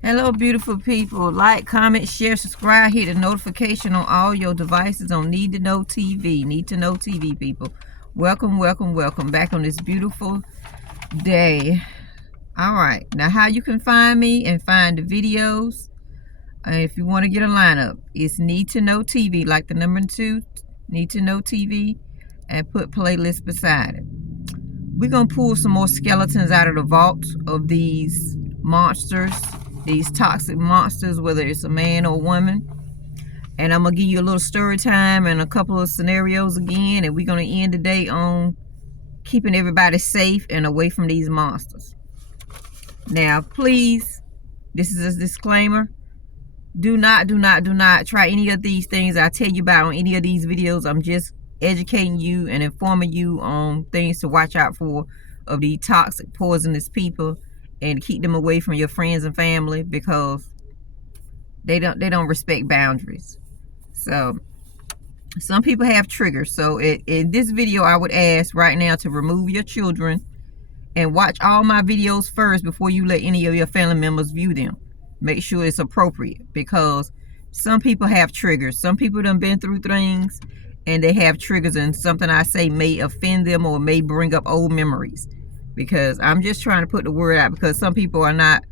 Hello, beautiful people. Like, comment, share, subscribe, hit the notification on all your devices on Need to Know TV. Need to Know TV, people. Welcome, welcome, welcome back on this beautiful day. All right. Now, how you can find me and find the videos, if you want to get a lineup, it's Need to Know TV, like the number 2, Need to Know TV, and put playlist beside it. We're going to pull some more skeletons out of the vault of these monsters, these toxic monsters, whether it's a man or a woman. And I'm going to give you a little story time and a couple of scenarios again. And we're going to end the day on keeping everybody safe and away from these monsters. Now, please, this is a disclaimer. Do not try any of these things I tell you about on any of these videos. I'm just educating you and informing you on things to watch out for of these toxic, poisonous people, and keep them away from your friends and family, because they don't respect boundaries. So some people have triggers. So in this video, I would ask right now to remove your children and watch all my videos first before you let any of your family members view them. Make sure it's appropriate, because some people have triggers. Some people done been through things and they have triggers, and something I say may offend them or may bring up old memories, because I'm just trying to put the word out, because some people are not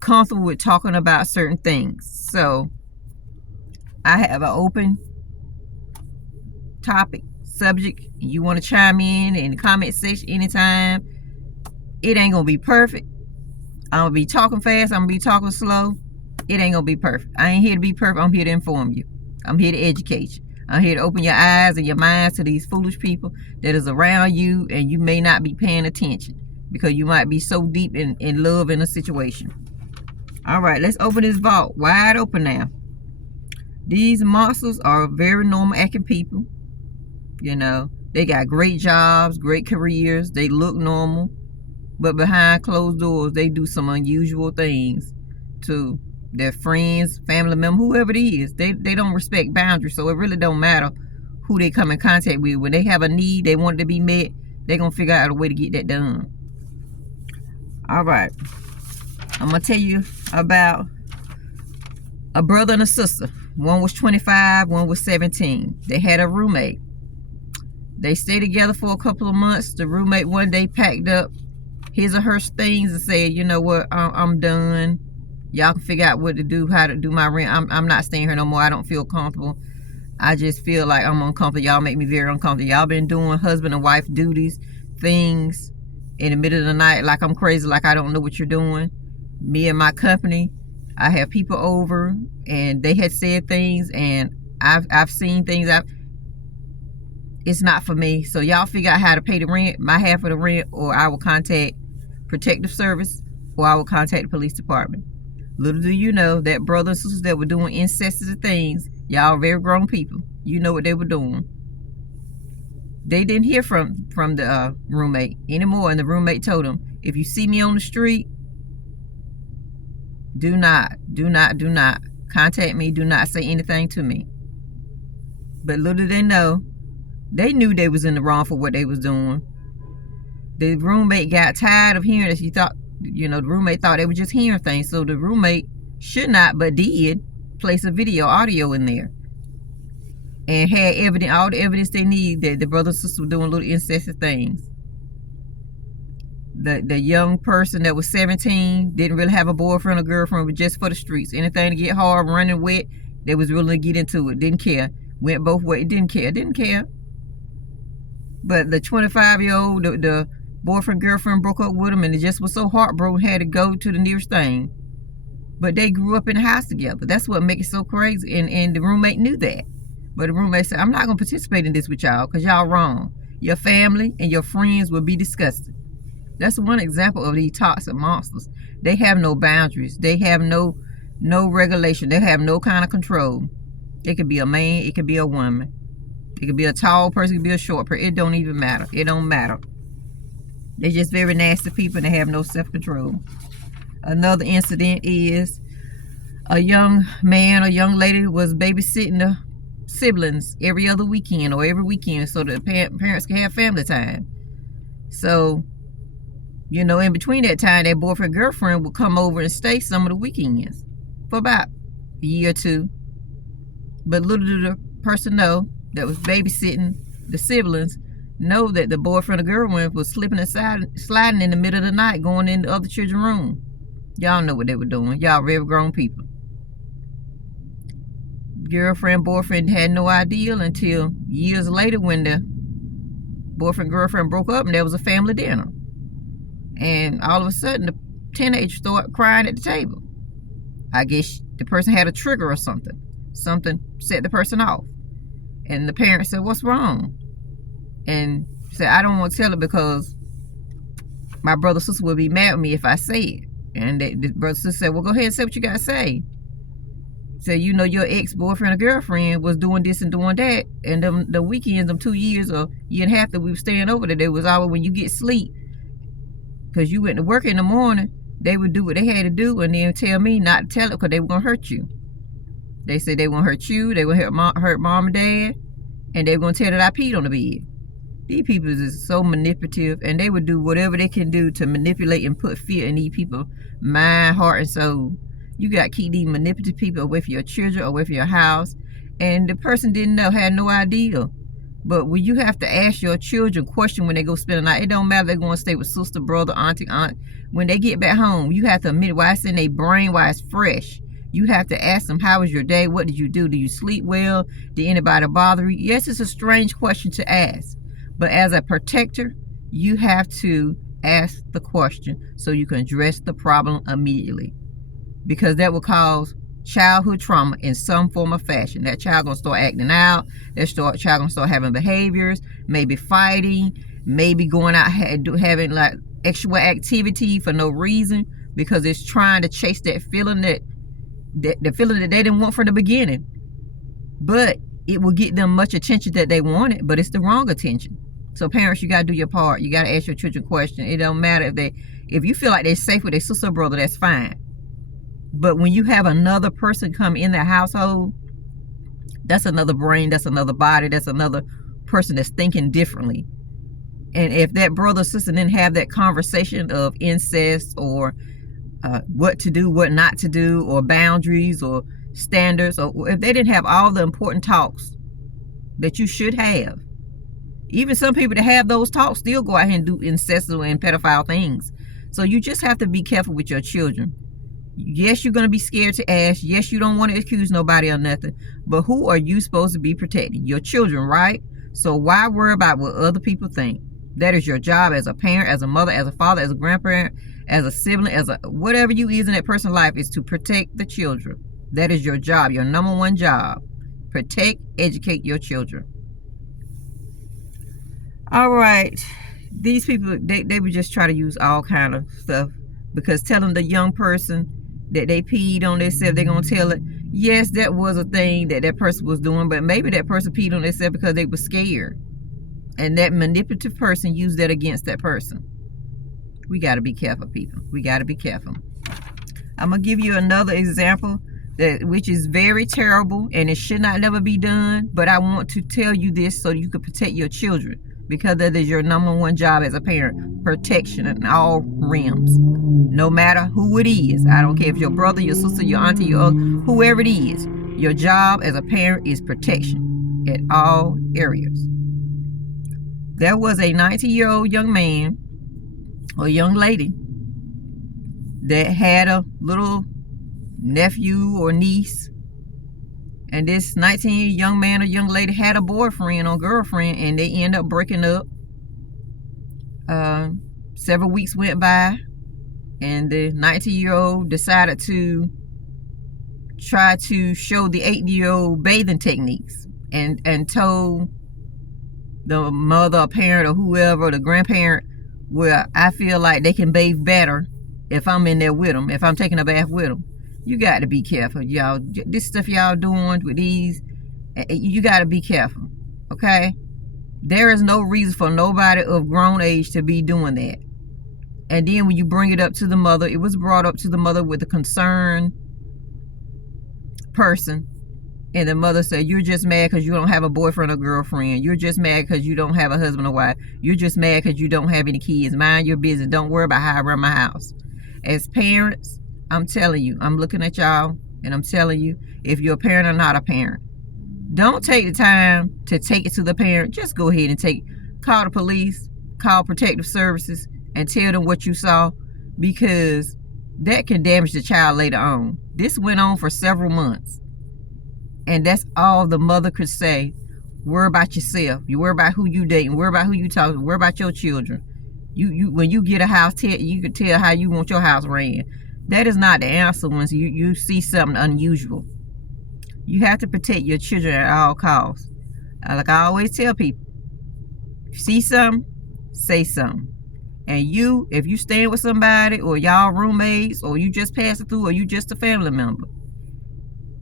comfortable with talking about certain things. So I have an open topic subject. You want to chime in the comment section anytime. It ain't gonna be perfect. I'm gonna be talking fast, I'm gonna be talking slow. It ain't gonna be perfect. I ain't here to be perfect. I'm here to inform you. I'm here to educate you. I'm here to open your eyes and your minds to these foolish people that is around you, and you may not be paying attention because you might be so deep in love in a situation. All right, let's open this vault wide open now. These monsters are very normal acting people. You know, they got great jobs, great careers. They look normal, but behind closed doors, they do some unusual things to their friends, family members, whoever it is. They don't respect boundaries, so it really don't matter who they come in contact with. When they have a need, they want it to be met, they're going to figure out a way to get that done. All right. I'm going to tell you about a brother and a sister. One was 25, one was 17. They had a roommate. They stayed together for a couple of months. The roommate one day packed up his or her things and said, you know what, I'm done. Y'all can figure out what to do, how to do my rent. I'm not staying here no more. I don't feel comfortable. I just feel like I'm uncomfortable. Y'all make me very uncomfortable. Y'all been doing husband and wife duties, things in the middle of the night like I'm crazy, like I don't know what you're doing. Me and my company, I have people over, and they had said things, and I've seen things. It's not for me. So y'all figure out how to pay the rent, my half of the rent, or I will contact protective service, or I will contact the police department. Little do you know that brothers and sisters that were doing incestuous things, y'all very grown people, you know what they were doing. They didn't hear from the roommate anymore, and the roommate told them, if you see me on the street, do not contact me. Do not say anything to me. But little did they know, they knew they was in the wrong for what they was doing. The roommate got tired of hearing this. He thought, the roommate thought they were just hearing things. So the roommate should not, but did, place a audio in there, and had evidence, all the evidence they need that the brother and sister were doing little incestuous things. The young person that was 17 didn't really have a boyfriend or girlfriend, was just for the streets. Anything to get hard, running wet, they was willing to get into it. Didn't care. Went both ways. Didn't care. But the 25-year-old, the boyfriend, girlfriend broke up with him, and it just was so heartbroken, had to go to the nearest thing. But they grew up in the house together. That's what makes it so crazy. And the roommate knew that. But the roommate said, I'm not going to participate in this with y'all, because y'all wrong. Your family and your friends will be disgusted. That's one example of these toxic monsters. They have no boundaries. They have no regulation. They have no kind of control. It could be a man. It could be a woman. It could be a tall person. It could be a short person. It don't even matter. It don't matter. They're just very nasty people, and they have no self-control. Another incident is a young man or young lady was babysitting the siblings every other weekend or every weekend so the parents can have family time. So You know, in between that time, that boyfriend, girlfriend would come over and stay some of the weekends for about a year or two. But little did the person know that was babysitting the siblings know that the boyfriend or girlfriend was slipping aside, sliding in the middle of the night, going in the other children's room. Y'all know what they were doing. Y'all real grown people. Girlfriend, boyfriend had no idea until years later when the boyfriend, girlfriend broke up and there was a family dinner. And all of a sudden, the teenager started crying at the table. I guess the person had a trigger or something. Something set the person off. And the parent said, "What's wrong?" And said, "I don't want to tell it because my brother or sister will be mad with me if I say it." And the brother or sister said, "Well, go ahead and say what you got to say." So, you know, your ex-boyfriend or girlfriend was doing this and doing that. And the weekends, them 2 years or year and a half that we were staying over there, it was always when you get sleep. Because you went to work in the morning, they would do what they had to do and then tell me not to tell it because they were going to hurt you. They said they won't hurt you, they will hurt mom and dad, and they were going to tell that I peed on the bed. These people is so manipulative, and they would do whatever they can do to manipulate and put fear in these people's mind, heart, and soul. You got to keep these manipulative people away from your children, away from your house, and the person didn't know, had no idea. But when you have to ask your children questions when they go spend the night, it don't matter if they're going to stay with sister, brother, auntie, aunt. When they get back home, you have to admit why it's in their brain, why it's fresh. You have to ask them, how was your day? What did you do? Do you sleep well? Did anybody bother you? Yes, it's a strange question to ask. But as a protector, you have to ask the question so you can address the problem immediately. Because that will cause childhood trauma in some form or fashion. That child going to start acting out. That child going to start having behaviors, maybe fighting, maybe going out having like extra activity for no reason because it's trying to chase that feeling the feeling that they didn't want from the beginning. But it will get them much attention that they wanted, but it's the wrong attention. So parents, you got to do your part. You got to ask your children questions. It don't matter if you feel like they're safe with their sister or brother, that's fine. But when you have another person come in the household, that's another brain, that's another body, that's another person that's thinking differently. And if that brother or sister didn't have that conversation of incest or what to do, what not to do, or boundaries or standards, or if they didn't have all the important talks that you should have, even some people that have those talks still go out here and do incestual and pedophile things. So you just have to be careful with your children. Yes, you're going to be scared to ask. Yes, you don't want to accuse nobody or nothing. But who are you supposed to be protecting? Your children, right? So why worry about what other people think? That is your job as a parent, as a mother, as a father, as a grandparent, as a sibling, as a whatever you is in that person's life, is to protect the children. That is your job, your number one job. Protect, educate your children. All right. These people, they would just try to use all kind of stuff because telling the young person that they peed on themselves, they're going to tell it. Yes, that was a thing that person was doing, but maybe that person peed on themselves because they were scared. And that manipulative person used that against that person. We got to be careful, people. We got to be careful. I'm going to give you another example which is very terrible and it should not never be done. But I want to tell you this so you can protect your children, because that is your number one job as a parent. Protection in all realms. No matter who it is. I don't care if your brother, your sister, your auntie, your whoever it is. Your job as a parent is protection at all areas. There was a 19-year-old young man or young lady that had a little nephew or niece, and this 19 young man or young lady had a boyfriend or girlfriend, and they end up breaking up. Several weeks went by, and the 19-year-old decided to try to show the 8-year-old bathing techniques, and told the mother or parent or whoever, the grandparent, well, I feel like they can bathe better if I'm in there with them, if I'm taking a bath with them. You got to be careful, y'all. This stuff y'all doing with these, you got to be careful, okay? There is no reason for nobody of grown age to be doing that. And then when you bring it up to the mother, it was brought up to the mother with a concerned person. And the mother said, you're just mad because you don't have a boyfriend or girlfriend. You're just mad because you don't have a husband or wife. You're just mad because you don't have any kids. Mind your business. Don't worry about how I run my house. As parents, I'm telling you, I'm looking at y'all and I'm telling you, if you're a parent or not a parent, don't take the time to take it to the parent. Just go ahead and call the police, call protective services, and tell them what you saw, because that can damage the child later on. This went on for several months. And that's all the mother could say. Worry about yourself. You worry about who you dating. Worry about who you talking. Worry about your children. You when you get a house, you can tell how you want your house ran. That is not the answer when you see something unusual. You have to protect your children at all costs. Like I always tell people, if you see something, say something. And if you staying with somebody, or y'all roommates, or you just passing through, or you just a family member,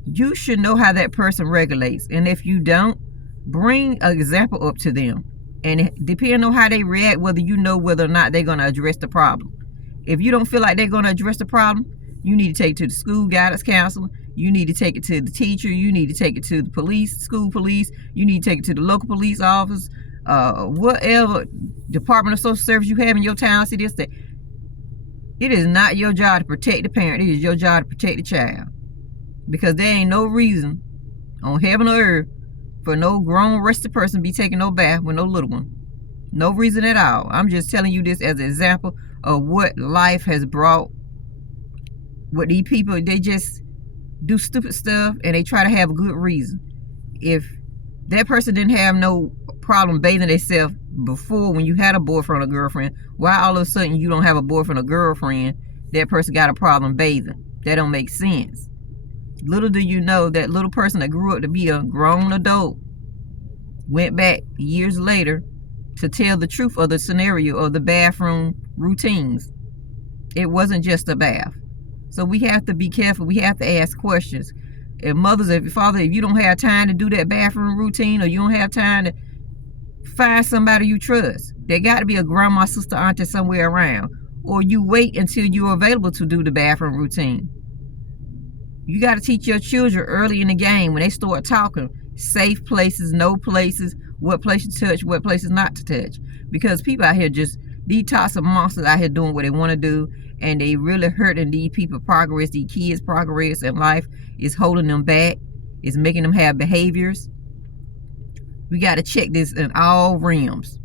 you should know how that person regulates. And if you don't, bring an example up to them. And depending on how they react, whether or not they're going to address the problem. If you don't feel like they're going to address the problem, you need to take it to the school guidance counselor. You need to take it to the teacher. You need to take it to the police, school police. You need to take it to the local police office. Whatever Department of Social Service you have in your town, city, or state. It is not your job to protect the parent. It is your job to protect the child. Because there ain't no reason on heaven or earth for no grown rested person be taking no bath with no little one. No reason at all. I'm just telling you this as an example of what life has brought. What these people, they just do stupid stuff and they try to have a good reason. If that person didn't have no problem bathing themselves before, when you had a boyfriend or girlfriend, why all of a sudden you don't have a boyfriend or girlfriend, that person got a problem bathing? That don't make sense. Little do you know, that little person that grew up to be a grown adult went back years later to tell the truth of the scenario of the bathroom routines. It wasn't just a bath. So we have to be careful. We have to ask questions. If mothers, if father, if you don't have time to do that bathroom routine, or you don't have time to find somebody you trust, there got to be a grandma, sister, auntie somewhere around. Or you wait until you're available to do the bathroom routine. You got to teach your children early in the game, when they start talking, safe places, no places, what places to touch, what places not to touch. Because people out here, just these toxic monsters out here doing what they want to do, and they really hurting these people progress, these kids progress in life. Is holding them back. It's making them have behaviors. We got to check this in all realms.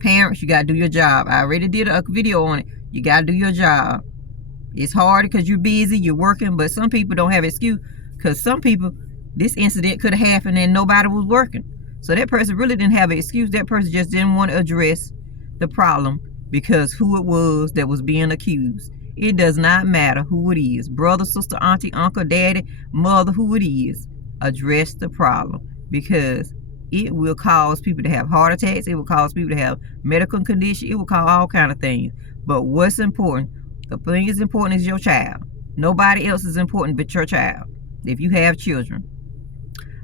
Parents, you got to do your job. I already did a video on it. You got to do your job. It's hard because you're busy, you're working, but some people don't have an excuse, because some people, this incident could have happened and nobody was working. So that person really didn't have an excuse. That person just didn't want to address the problem because who it was that was being accused. It does not matter who it is. Brother, sister, auntie, uncle, daddy, mother, who it is. Address the problem, because it will cause people to have heart attacks. It will cause people to have medical conditions. It will cause all kind of things. But what's important, the thing is important is your child. Nobody else is important but your child, if you have children.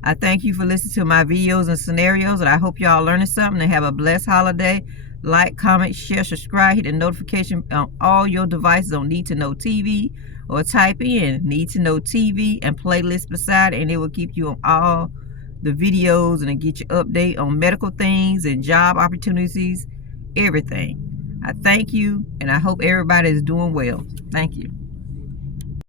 I thank you for listening to my videos and scenarios, and I hope y'all learning something and have a blessed holiday. Like, comment, share, subscribe, hit the notification on all your devices on Need to Know TV, or type in Need to Know TV and playlist beside it, and it will keep you on all the videos and get you update on medical things and job opportunities, everything. I thank you, and I hope everybody is doing well. Thank you.